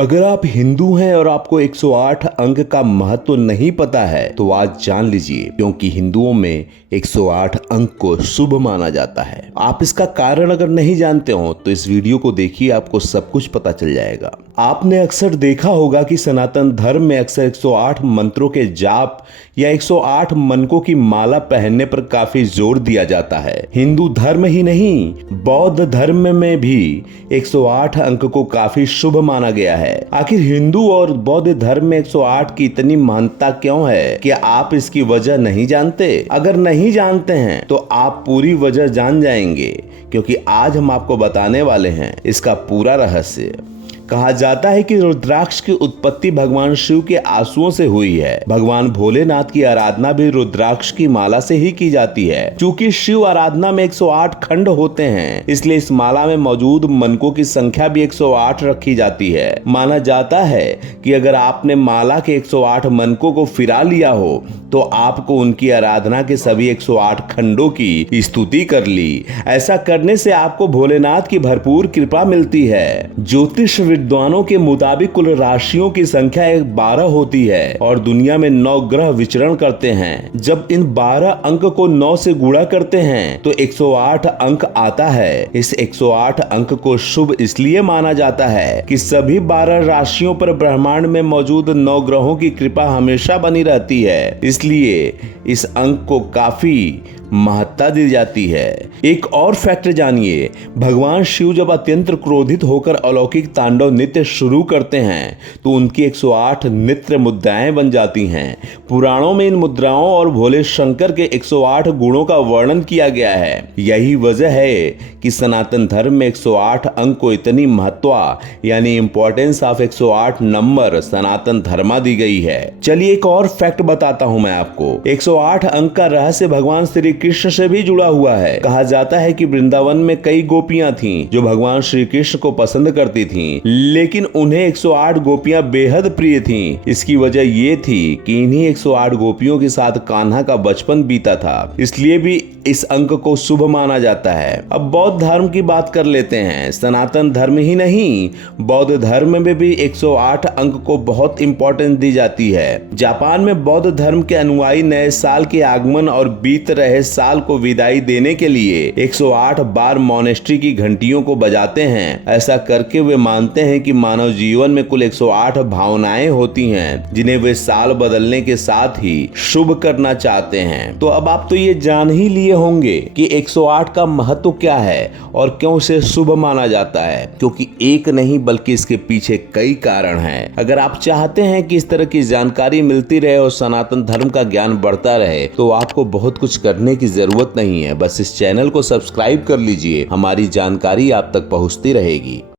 अगर आप हिंदू हैं और आपको 108 अंक का महत्व नहीं पता है तो आज जान लीजिए, क्योंकि हिंदुओं में 108 अंक को शुभ माना जाता है। आप इसका कारण अगर नहीं जानते हो तो इस वीडियो को देखिए, आपको सब कुछ पता चल जाएगा। आपने अक्सर देखा होगा कि सनातन धर्म में अक्सर 108 मंत्रों के जाप या 108 मनकों की माला पहनने पर काफी जोर दिया जाता है। हिंदू धर्म ही नहीं, बौद्ध धर्म में भी 108 अंक को काफी शुभ माना गया है। आखिर हिंदू और बौद्ध धर्म में 108 की इतनी महानता क्यों है? क्या आप इसकी वजह नहीं जानते? अगर नहीं जानते हैं तो आप पूरी वजह जान जाएंगे, क्योंकि आज हम आपको बताने वाले हैं इसका पूरा रहस्य। कहा जाता है कि रुद्राक्ष की उत्पत्ति भगवान शिव के आंसुओं से हुई है। भगवान भोलेनाथ की आराधना भी रुद्राक्ष की माला से ही की जाती है। चूंकि शिव आराधना में 108 खंड होते हैं, इसलिए इस माला में मौजूद मनकों की संख्या भी 108 रखी जाती है। माना जाता है कि अगर आपने माला के 108 मनकों को फिरा लिया हो तो आपको उनकी आराधना के सभी 108 खंडों की स्तुति कर ली। ऐसा करने से आपको भोलेनाथ की भरपूर कृपा मिलती है। ज्योतिष विद्वानों के मुताबिक कुल राशियों की संख्या 12 होती है और दुनिया में 9 ग्रह विचरण करते हैं। जब इन 12 अंक को 9 से गुणा करते हैं तो 108 अंक आता है। इस 108 अंक को शुभ इसलिए माना जाता है कि सभी 12 राशियों पर ब्रह्मांड में मौजूद 9 ग्रहों की कृपा हमेशा बनी रहती है। इसलिए इस अंक को काफी महत्ता दी जाती है। एक और फैक्ट जानिए, भगवान शिव जब अत्यंत क्रोधित होकर अलौकिक तांडव नृत्य शुरू करते हैं तो उनकी 108 नृत्य मुद्राएं बन जाती हैं। पुराणों में इन मुद्राओं और भोले शंकर के 108 गुणों का वर्णन किया गया है। यही वजह है कि सनातन धर्म में 108 अंक को इतनी महत्व यानी इंपॉर्टेंस ऑफ 108 नंबर सनातन धर्मा दी गई है। चलिए एक और फैक्ट बताता हूं मैं आपको। 108 अंक का रहस्य भगवान श्री कृष्ण से भी जुड़ा हुआ है। कहा जाता है कि वृंदावन में कई गोपियां थीं जो भगवान श्री कृष्ण को पसंद करती थीं, लेकिन उन्हें 108 गोपियां बेहद प्रिय थीं। इसकी वजह ये थी कि इन्हीं 108 गोपियों के साथ कान्हा का बचपन बीता था, इसलिए भी इस अंक को शुभ माना जाता है। अब बौद्ध धर्म की बात कर लेते हैं। सनातन धर्म ही नहीं, बौद्ध धर्म में भी 108 अंक को बहुत इंपॉर्टेंस दी जाती है। जापान में बौद्ध धर्म के अनुयायी नए साल के आगमन और बीत रहे साल को विदाई देने के लिए 108 बार मोनेस्ट्री की घंटियों को बजाते हैं। ऐसा करके वे मानते हैं कि मानव जीवन में कुल 108 भावनाएं होती हैं, जिन्हें वे साल बदलने के साथ ही शुभ करना चाहते हैं। तो अब आप तो ये जान ही लिए होंगे कि 108 का महत्व क्या है और क्यों इसे शुभ माना जाता है, क्योंकि एक नहीं बल्कि इसके पीछे कई कारण हैं। अगर आप चाहते हैं कि इस तरह की जानकारी मिलती रहे और सनातन धर्म का ज्ञान बढ़ता रहे तो आपको बहुत कुछ करने की जरूरत नहीं है। बस इस चैनल को सब्सक्राइब कर लीजिए, हमारी जानकारी आप तक पहुंचती रहेगी।